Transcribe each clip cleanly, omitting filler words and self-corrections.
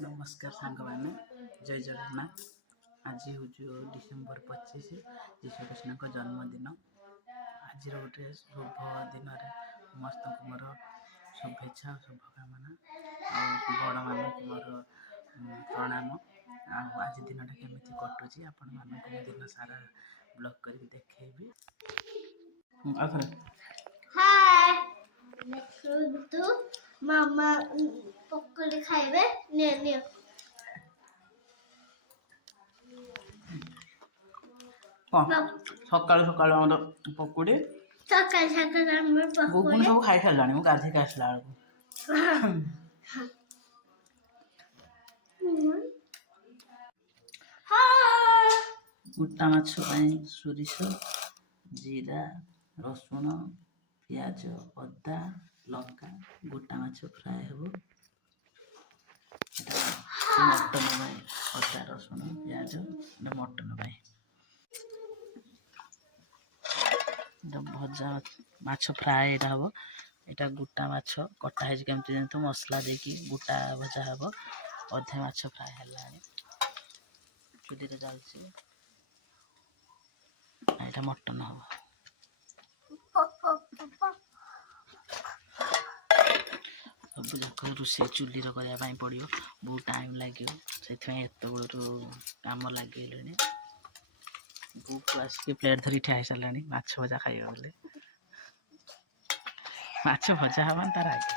नमस्कार सांग मैंने जय जगन्नाथ। आज हूँ डिसेम्बर 25 जीशु कृष्ण जन्मदिन। आज गोटे शुभ दिन समस्त मोर शुभेच्छा शुभकामना बड़ मानक मोर प्रणाम। आज दिनटा केମିତି कटुची आपण मानक दिन सारा ब्लॉग करके देखेबी। मामा पकोड़ी खाइबे ने ने सकाल सकाल पकुड़ी सकाल सकाल हमर गुगुन पकोड़ी सब खाई सारे मु गाधी के आसला गुटा माछ सोरिष जीरा रसुण पियाज अदा लंका गोटा माछ फ्राए हो मटन अदा रसुण पियाज मटन भजा माछ फ्राए हम यहाँ गोटा माछ कटा है केमती जानते मसला देकी गोटा भजा हम अधे माछ फ्राए है चुली जाऊँगी यहाँ मटन हम सब जाक रोषे चुली करने पड़ो बहुत टाइम लगे से एत बड़ू कम लगे बुक आसिक प्लेट धरी ठिया सारा माछ भजा खाइबा बोले माछ भजा हमान तार आगे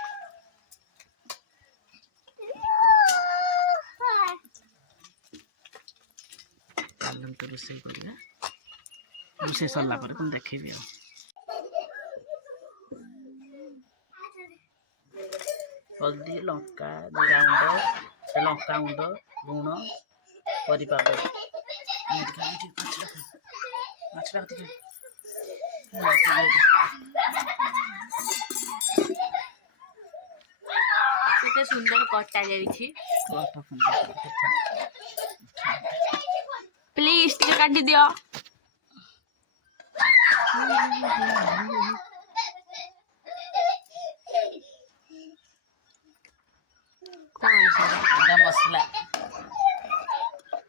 तो रोषे करवा रोषे सरला तुम देखेबी हल्दी लंका जीरा गुंड लंका गुंड लुण करी पाउडर केते सुंदर कटा जाईछि प्लीज टिके काटी दियो मसला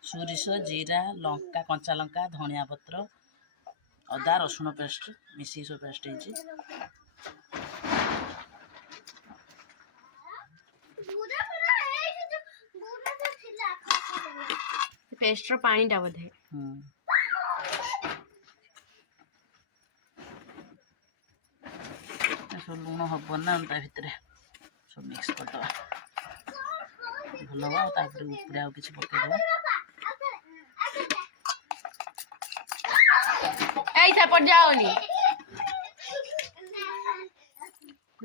सोरिष जीरा लंका कंचा लंका धनिया पत्र अदा रसुण पेस्ट मिसी सब पेस्ट है पेस्ट रो पानी टा बोधे सब लुण हम ना भितर सब मिक्स करदे भल हम उपरे आउ कि पकईदे ऐसा पड़ जाओनी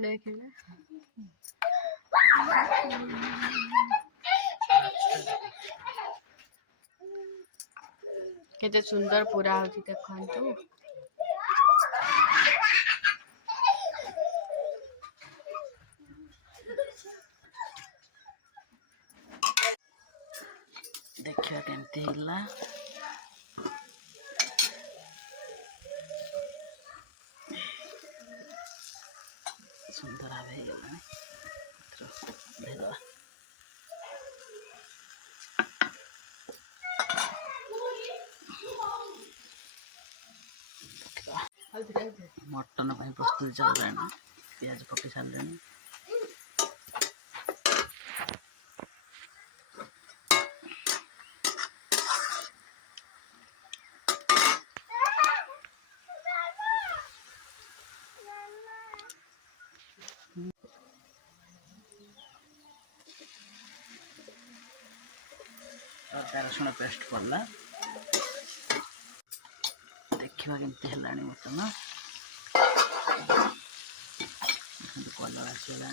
देख ले केते सुंदर पूरा होची देखंतु देखिए केमती हिला सुंदर भाव हो मटन प्रस्तुति चल रहा है प्याज पकई सारे अदा रसुण पेस्ट पड़ला देखा केमती है मटन कलर आसगला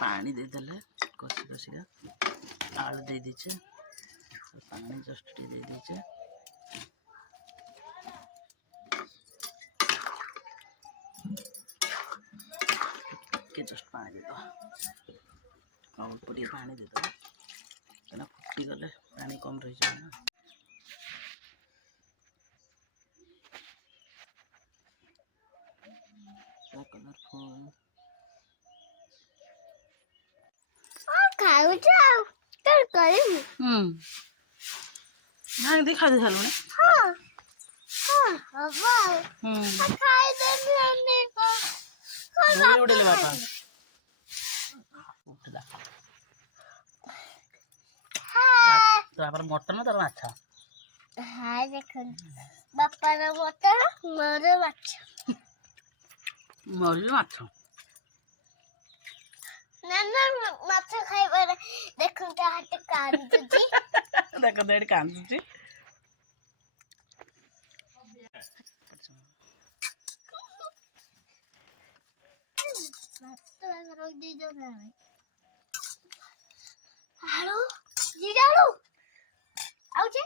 पानी देदेले कषि कषिका आलू दे दीचे पानी जस्ट दे दीचे ଟିକେ ଜଷ୍ଟ ପାଣି ଦେଇଦେବା ଅଳ୍ପ ଟିକେ ପାଣି ଦେଇଦେବା କାହିଁକିନା ଫୁଟିଗଲେ ପାଣି କମ୍ ରହିଯିବ ନା। କଲରଫୁଲ ଖାଉଛ ଆଉ କଣ କରିବି? ଭାଙ୍ଗି ଦେଇ ଖାଇ ଦେଇ ସାରିଲୁଣି। ହବ ଆଉ ଖାଇଦେବି ଉଠେଇଲେ ବାପା ଉଠିଲା ତାପରେ ମଟନ ତାର ମାଛ। ହାय ଦେଖନ୍ତୁ ବାପାର ମଟନ ମୋର ମାଛ। ମୋର ବି ମାଛ। ନା ନା ମାଛ ଖାଇବାରେ ଦେଖନ୍ତୁ ହାତ କାନ୍ଦୁଛି। ଦେଖନ୍ତୁ ଏଠି କାନ୍ଦୁଛି। ଆଳୁ ଜିରା ଆଳୁ ଆଉଛେ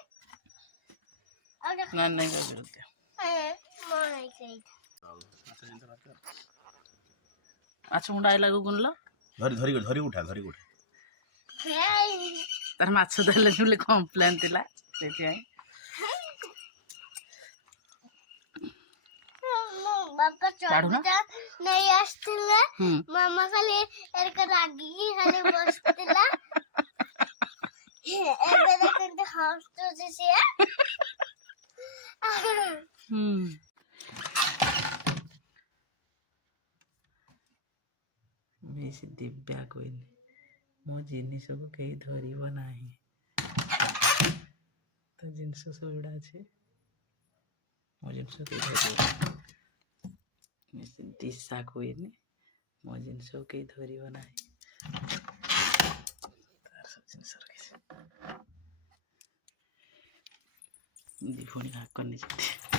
ନାଇଁ ନାଇଁ କହିବି ମାଛ ମୁଣ୍ଡ ଆଇଲା ଗୁଗୁନଲ ଧରି ଉଠା ତାର ମାଛ ଦେଲେ ବୋଲି କମ୍ପ୍ଲେନ୍ ଥିଲା ସେଥିପାଇଁ। ବାପା ଚର୍ବିଟା ନେଇ ଆସିଥିଲେ ମାମା ଖାଲି ଏରକ ରାଗିକି ଖାଲି ବସିଥିଲା। ଏବେ ଦେଖନ୍ତୁ ହସୁଛି ସିଏ। ମିସ୍ ଦିବ୍ୟା କହିଲି ମୋ ଜିନିଷକୁ କେହି ଧରିବ ନାହିଁ। ତ ଜିନିଷ ସବୁଗୁଡ଼ା ଅଛି ମୋ ଜିନିଷ କେହି ଧରିବ। ମିସ୍ ଦିଶା କହିନି ମୋ ଜିନିଷକୁ କେହି ଧରିବ ନାହିଁ। ତାର ସବୁ ଜିନିଷ ରଖିଛି ଦି ଭଉଣୀ ହାକ ନେଇଛନ୍ତି।